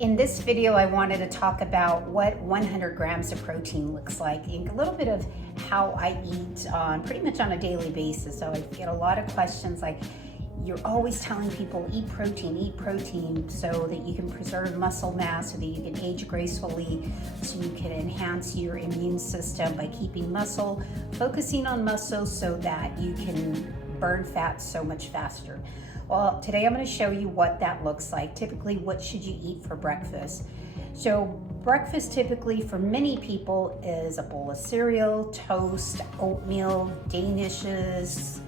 In this video, I wanted to talk about what 100 grams of protein looks like and a little bit of how I eat pretty much on a daily basis. So I get a lot of questions like, you're always telling people eat protein so that you can preserve muscle mass, so that you can age gracefully, so you can enhance your immune system by keeping muscle, focusing on muscle so that you can burn fat so much faster. Well, today I'm going to show you what that looks like. Typically, what should you eat for breakfast? So breakfast typically for many people is a bowl of cereal, toast, oatmeal, danishes,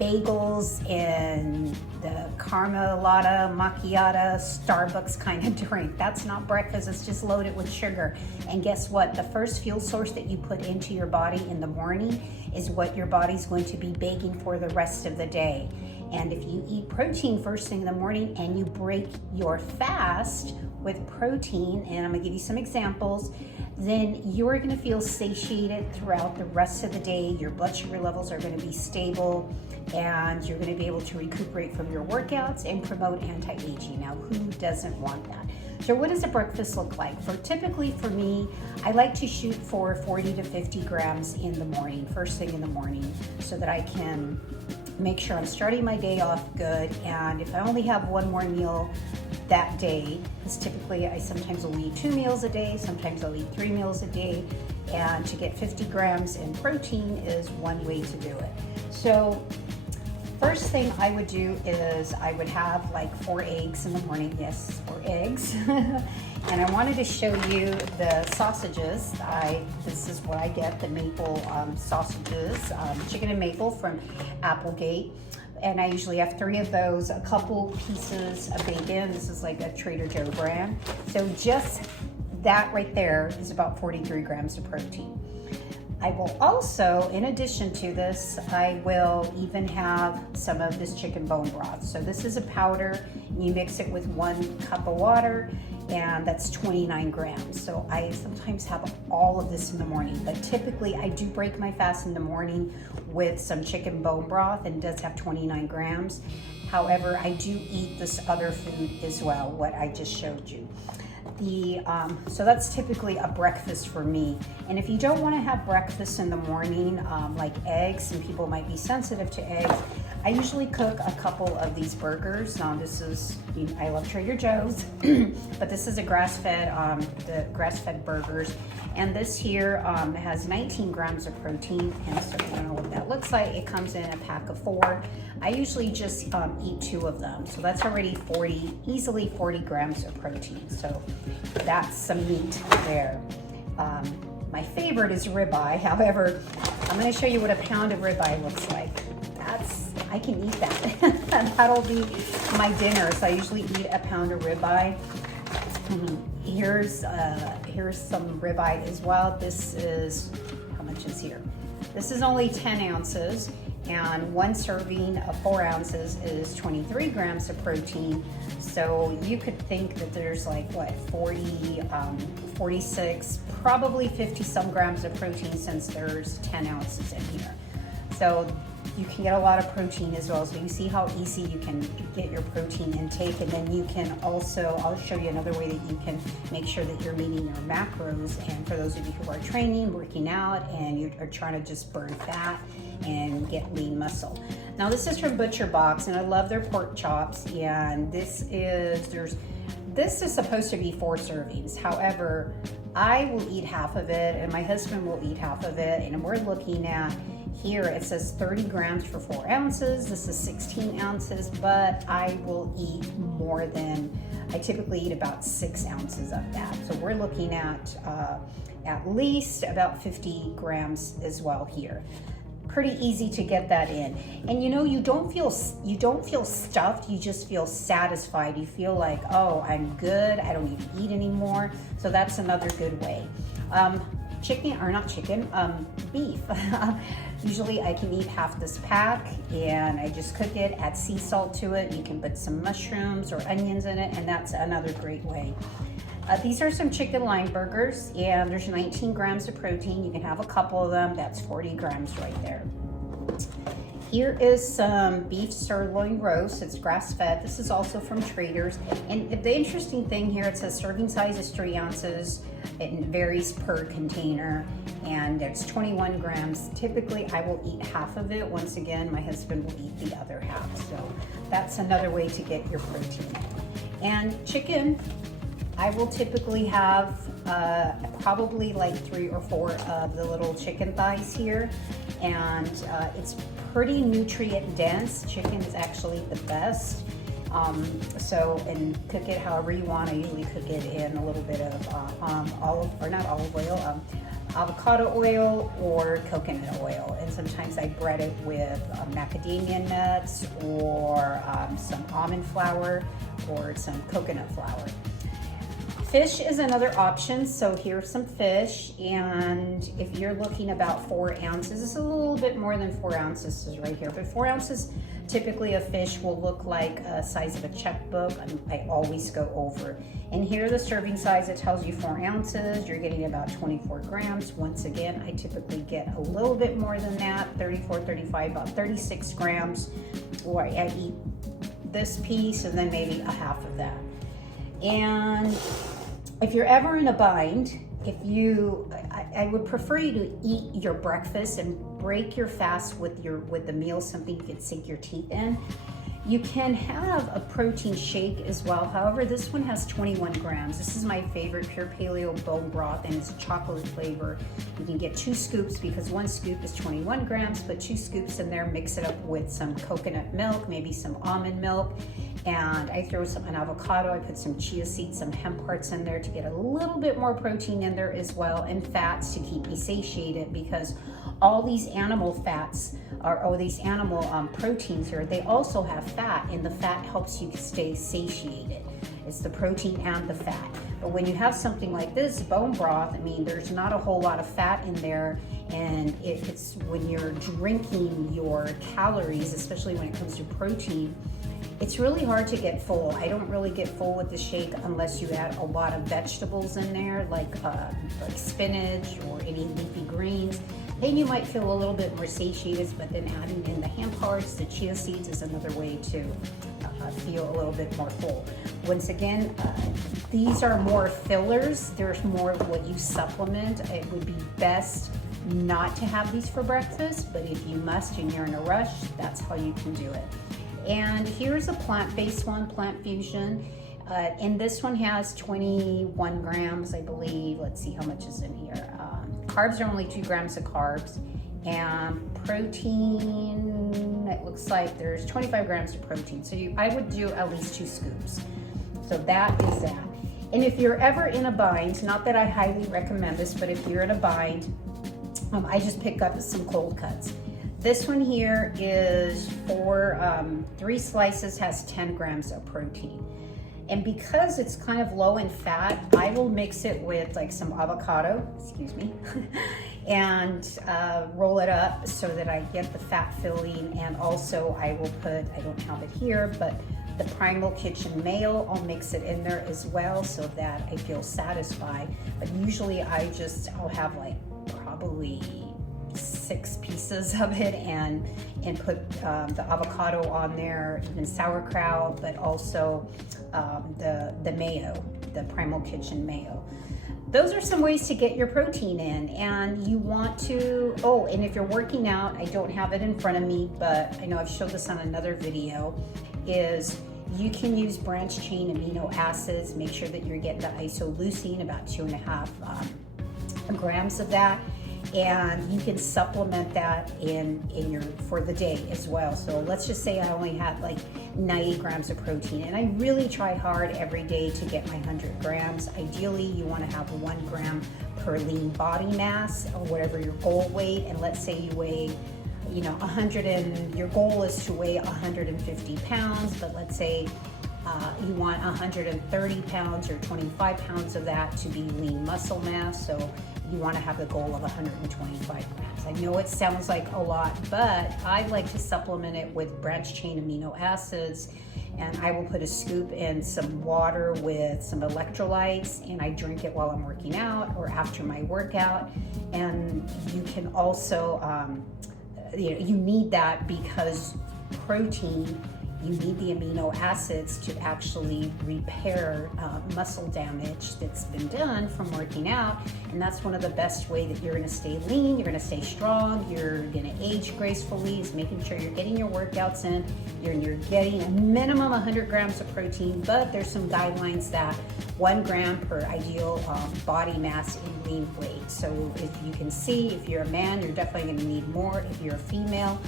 bagels, and the Carmelata, macchiato, Starbucks kind of drink. That's not breakfast, it's just loaded with sugar. And guess what? The first fuel source that you put into your body in the morning is what your body's going to be begging for the rest of the day. And if you eat protein first thing in the morning and you break your fast with protein, and I'm gonna give you some examples, then you're gonna feel satiated throughout the rest of the day. Your blood sugar levels are gonna be stable, and you're gonna be able to recuperate from your workouts and promote anti-aging. Now, who doesn't want that? So what does a breakfast look like? Typically for me, I like to shoot for 40 to 50 grams in the morning, first thing in the morning, so that I can make sure I'm starting my day off good. And if I only have one more meal that day, because typically I sometimes will eat 2 meals a day, sometimes I'll eat 3 meals a day, and to get 50 grams in protein is one way to do it. So first thing I would do is I would have like 4 eggs in the morning. Yes, 4 eggs. And I wanted to show you the sausages. This is what I get, the maple sausages, chicken and maple from Applegate. And I usually have 3 of those, a couple pieces of bacon. This is like a Trader Joe brand. So just that right there is about 43 grams of protein. I will also, in addition to this, I will even have some of this chicken bone broth. So this is a powder, you mix it with 1 cup of water, and that's 29 grams. So I sometimes have all of this in the morning, but typically I do break my fast in the morning with some chicken bone broth, and it does have 29 grams. However, I do eat this other food as well, what I just showed you. So that's typically a breakfast for me. And if you don't want to have breakfast in the morning, like eggs, and people might be sensitive to eggs, I usually cook a couple of these burgers. Now this is, I love Trader Joe's, but this is a grass-fed, the grass-fed burgers. And this here has 19 grams of protein, and so you don't know what that looks like. It comes in a pack of 4. I usually just eat 2 of them. So that's already easily 40 grams of protein. So that's some meat there. My favorite is ribeye. However, I'm gonna show you what a pound of ribeye looks like. I can eat that. That'll be my dinner. So I usually eat a pound of ribeye. Here's some ribeye as well. This is, how much is here? This is only 10 ounces, and 1 serving of 4 ounces is 23 grams of protein. So you could think that there's like, what, 46, probably 50 some grams of protein, since there's 10 ounces in here. So you can get a lot of protein as well. So you see how easy you can get your protein intake, and then you can also, I'll show you another way that you can make sure that you're meeting your macros. And for those of you who are training, working out, and you are trying to just burn fat and get lean muscle. Now this is from Butcher Box, and I love their pork chops, and this is supposed to be 4 servings. However, I will eat half of it, and my husband will eat half of it, and we're looking at, here it says 30 grams for 4 ounces. This is 16 ounces, but I will eat more than, I typically eat about 6 ounces of that. So we're looking at least about 50 grams as well here. Pretty easy to get that in. And you don't feel stuffed, you just feel satisfied. You feel like, oh, I'm good, I don't need to eat anymore. So that's another good way. Beef. Usually I can eat half this pack, and I just cook it, add sea salt to it. You can put some mushrooms or onions in it, and that's another great way. These are some chicken lime burgers, and there's 19 grams of protein. You can have a couple of them. That's 40 grams right there. Here is some beef sirloin roast. It's grass-fed. This is also from Traders. And the interesting thing here, it says serving size is 3 ounces. It varies per container, and it's 21 grams. Typically, I will eat half of it. Once again, my husband will eat the other half. So that's another way to get your protein. And chicken, I will typically have probably like 3 or 4 of the little chicken thighs here. And it's pretty nutrient dense. Chicken is actually the best. And cook it however you want. I usually cook it in a little bit of avocado oil or coconut oil. And sometimes I bread it with macadamia nuts or some almond flour or some coconut flour. Fish is another option. So here's some fish, and if you're looking about 4 ounces, it's a little bit more than 4 ounces is right here, but 4 ounces typically a fish will look like a size of a checkbook. I always go over. And here the serving size, it tells you 4 ounces. You're getting about 24 grams. Once again, I typically get a little bit more than that, 34, 35, about 36 grams. Or I eat this piece and then maybe a half of that. And if you're ever in a bind, I would prefer you to eat your breakfast and break your fast with the meal, something you can sink your teeth in. You can have a protein shake as well. However, this one has 21 grams. This is my favorite, pure paleo bone broth, and it's a chocolate flavor. You can get 2 scoops because 1 scoop is 21 grams, put 2 scoops in there, mix it up with some coconut milk, maybe some almond milk, and I throw an avocado. I put some chia seeds, some hemp hearts in there to get a little bit more protein in there as well, and fats to keep me satiated, because all these animal fats or these animal proteins here, they also have fat, and the fat helps you stay satiated. It's the protein and the fat. But when you have something like this bone broth, I mean, there's not a whole lot of fat in there, and it's when you're drinking your calories, especially when it comes to protein, it's really hard to get full. I don't really get full with the shake unless you add a lot of vegetables in there, like spinach or any leafy greens. Then you might feel a little bit more satiated, but then adding in the hemp hearts, the chia seeds is another way to feel a little bit more full. Once again, these are more fillers. There's more of what you supplement. It would be best not to have these for breakfast, but if you must and you're in a rush, that's how you can do it. And here's a plant-based one, Plant Fusion. And this one has 21 grams, I believe. Let's see how much is in here. Carbs are only 2 grams of carbs. And protein, it looks like there's 25 grams of protein. So I would do at least 2 scoops. So that is that. And if you're ever in a bind, not that I highly recommend this, but if you're in a bind, I just pick up some cold cuts. This one here is for 3 slices, has 10 grams of protein. And because it's kind of low in fat, I will mix it with like some avocado, and roll it up so that I get the fat filling. And also I will put, I don't have it here, but the Primal Kitchen mayo, I'll mix it in there as well so that I feel satisfied. But usually I'll have like probably 6 pieces of it and put the avocado on there, even sauerkraut, but also the mayo, the Primal Kitchen mayo. Those are some ways to get your protein in. And you want to, and if you're working out, I don't have it in front of me, but I know I've showed this on another video, is you can use branched chain amino acids. Make sure that you're getting the isoleucine, about 2.5 grams of that. And you can supplement that for the day as well. So let's just say I only have like 90 grams of protein, and I really try hard every day to get my 100 grams. Ideally, you want to have 1 gram per lean body mass, or whatever your goal weight. And let's say you weigh, 100, and your goal is to weigh 150 pounds, but let's say you want 130 pounds or 25 pounds of that to be lean muscle mass. So you want to have the goal of 125 grams. I know it sounds like a lot, but I like to supplement it with branched chain amino acids, and I will put a scoop in some water with some electrolytes, and I drink it while I'm working out or after my workout. And you can also you need that because protein, you need the amino acids to actually repair muscle damage that's been done from working out. And that's one of the best way that you're gonna stay lean, you're gonna stay strong, you're gonna age gracefully, is making sure you're getting your workouts in, you're getting a minimum 100 grams of protein, but there's some guidelines that 1 gram per ideal body mass in lean weight. So if you can see, if you're a man, you're definitely gonna need more. If you're a female,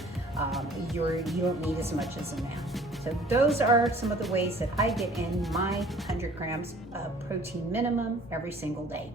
you don't need as much as a man. So those are some of the ways that I get in my 100 grams of protein minimum every single day.